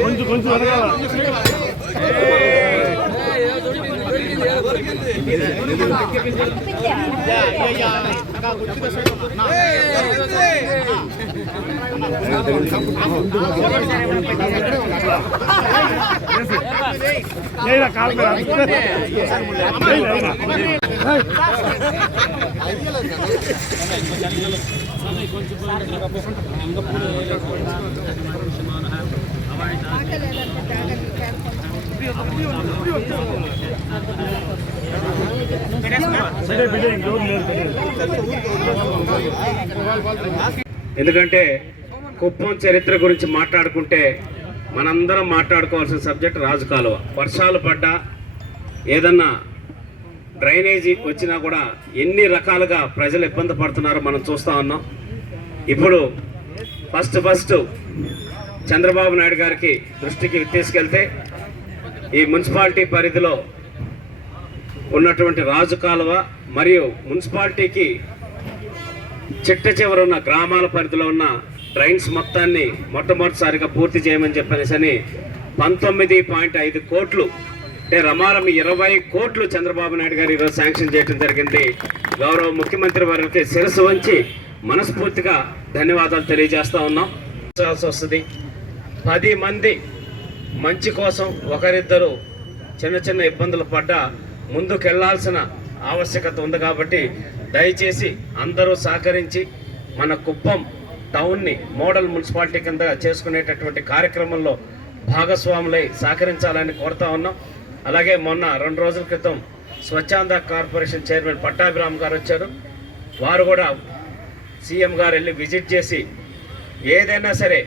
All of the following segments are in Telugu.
కొంచెం కొంచెం వెనకాల ఏరా కాలు ఎందుకంటే కుప్పం చరిత్ర గురించి మాట్లాడుకుంటే మనందరం మాట్లాడుకోవాల్సిన సబ్జెక్ట్ రాజు కాలువ. వర్షాలు పడ్డా ఏదన్నా డ్రైనేజీ వచ్చినా కూడా ఎన్ని రకాలుగా ప్రజలు ఇబ్బంది పడుతున్నారో మనం చూస్తూ ఉన్నాం. ఇప్పుడు ఫస్ట్ ఫస్ట్ చంద్రబాబు నాయుడు గారికి దృష్టికి తీసుకెళ్తే ఈ మున్సిపాలిటీ పరిధిలో ఉన్నటువంటి రాజు కాలువ మరియు మున్సిపాలిటీకి చిట్ట చివర ఉన్న గ్రామాల పరిధిలో ఉన్న డ్రైన్స్ మొత్తాన్ని మొట్టమొదటిసారిగా పూర్తి చేయమని చెప్పనేసి అని పంతొమ్మిది పాయింట్ ఐదు కోట్లు అంటే రమారం ఇరవై కోట్లు చంద్రబాబు నాయుడు గారు ఈరోజు శాంక్షన్ చేయడం జరిగింది. గౌరవ ముఖ్యమంత్రి వారికి శిరస్సు వంచి మనస్ఫూర్తిగా ధన్యవాదాలు తెలియజేస్తా ఉన్నాం. వస్తుంది. పది మంది మంచి కోసం ఒకరిద్దరు చిన్న చిన్న ఇబ్బందులు పడ్డా ముందుకెళ్ళాల్సిన ఆవశ్యకత ఉంది కాబట్టి దయచేసి అందరూ సహకరించి మన కుప్పం టౌన్ని మోడల్ మున్సిపాలిటీ కింద చేసుకునేటటువంటి కార్యక్రమంలో భాగస్వాములై సహకరించాలని కోరుతా ఉన్నాం. అలాగే మొన్న రెండు రోజుల క్రితం స్వచ్ఛాంద కార్పొరేషన్ చైర్మన్ పట్టాభిరామ్ గారు వచ్చారు. వారు కూడా సీఎం గారు వెళ్ళి విజిట్ చేసి ఏదైనా సరే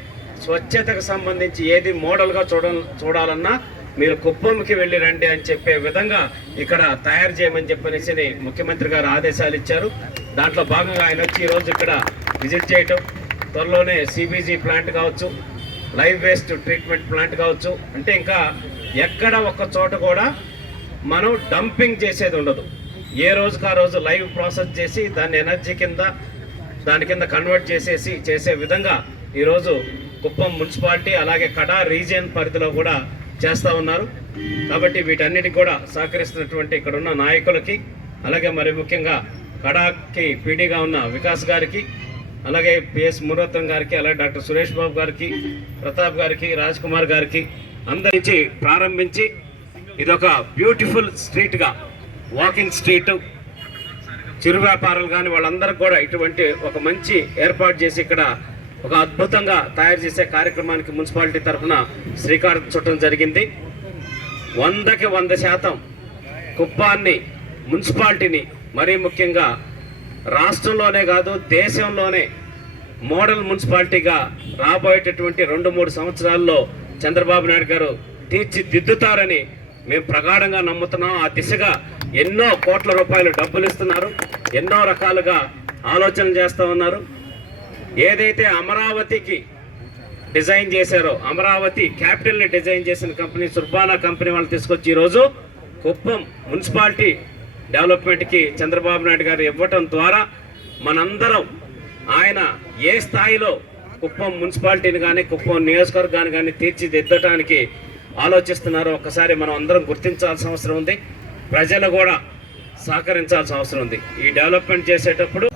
స్వచ్ఛతకు సంబంధించి ఏది మోడల్గా చూడ చూడాలన్నా మీరు కుప్పంకి వెళ్ళి రండి అని చెప్పే విధంగా ఇక్కడ తయారు చేయమని చెప్పనేసి ముఖ్యమంత్రి గారు ఆదేశాలు ఇచ్చారు. దాంట్లో భాగంగా ఆయన వచ్చి ఈరోజు ఇక్కడ విజిట్ చేయటం. త్వరలోనే సిబీజీ ప్లాంట్ కావచ్చు లైవ్ వేస్ట్ ట్రీట్మెంట్ ప్లాంట్ కావచ్చు అంటే ఇంకా ఎక్కడ ఒక్క చోట కూడా మనం డంపింగ్ చేసేది ఉండదు. ఏ రోజుకు ఆ రోజు లైవ్ ప్రాసెస్ చేసి దాన్ని ఎనర్జీ కింద దాని కింద కన్వర్ట్ చేసేసి చేసే విధంగా ఈరోజు కుప్పం మున్సిపాలిటీ అలాగే కడా రీజియన్ పరిధిలో కూడా చేస్తూ ఉన్నారు. కాబట్టి వీటన్నిటికి కూడా సహకరిస్తున్నటువంటి ఇక్కడ ఉన్న నాయకులకి అలాగే మరి ముఖ్యంగా కడాకి పీడీగా ఉన్న వికాస్ గారికి అలాగే పిఎస్ మురత్నం గారికి అలాగే డాక్టర్ సురేష్ బాబు గారికి ప్రతాప్ గారికి రాజ్ కుమార్ గారికి అందరించి ప్రారంభించి ఇదొక బ్యూటిఫుల్ స్ట్రీట్గా వాకింగ్ స్ట్రీట్ చిరు వ్యాపారులు కానీ వాళ్ళందరికీ కూడా ఇటువంటి ఒక మంచి ఏర్పాటు చేసి ఇక్కడ ఒక అద్భుతంగా తయారు చేసే కార్యక్రమానికి మున్సిపాలిటీ తరఫున శ్రీకారం చుట్టడం జరిగింది. వందకి వంద శాతం కుప్పాన్ని మున్సిపాలిటీని మరీ ముఖ్యంగా రాష్ట్రంలోనే కాదు దేశంలోనే మోడల్ మున్సిపాలిటీగా రాబోయేటటువంటి రెండు మూడు సంవత్సరాల్లో చంద్రబాబు నాయుడు గారు తీర్చిదిద్దుతారని మేము ప్రగాఢంగా నమ్ముతున్నాం. ఆ దిశగా ఎన్నో కోట్ల రూపాయలు డబ్బులు ఇస్తున్నారు. ఎన్నో రకాలుగా ఆలోచనలు చేస్తూ ఉన్నారు. ఏదైతే అమరావతికి డిజైన్ చేశారో అమరావతి క్యాపిటల్ని డిజైన్ చేసిన కంపెనీ సుర్బానా కంపెనీ వాళ్ళు తీసుకొచ్చి ఈరోజు కుప్పం మున్సిపాలిటీ డెవలప్మెంట్కి చంద్రబాబు నాయుడు గారు ఇవ్వటం ద్వారా మనందరం ఆయన ఏ స్థాయిలో కుప్పం మున్సిపాలిటీని కానీ కుప్పం నియోజకవర్గాన్ని కానీ తీర్చిదిద్దటానికి ఆలోచిస్తున్నారో. ఒక్కసారి మనం అందరం గుర్తించాల్సిన అవసరం ఉంది. ప్రజలు కూడా సహకరించాల్సిన అవసరం ఉంది. ఈ డెవలప్మెంట్ చేసేటప్పుడు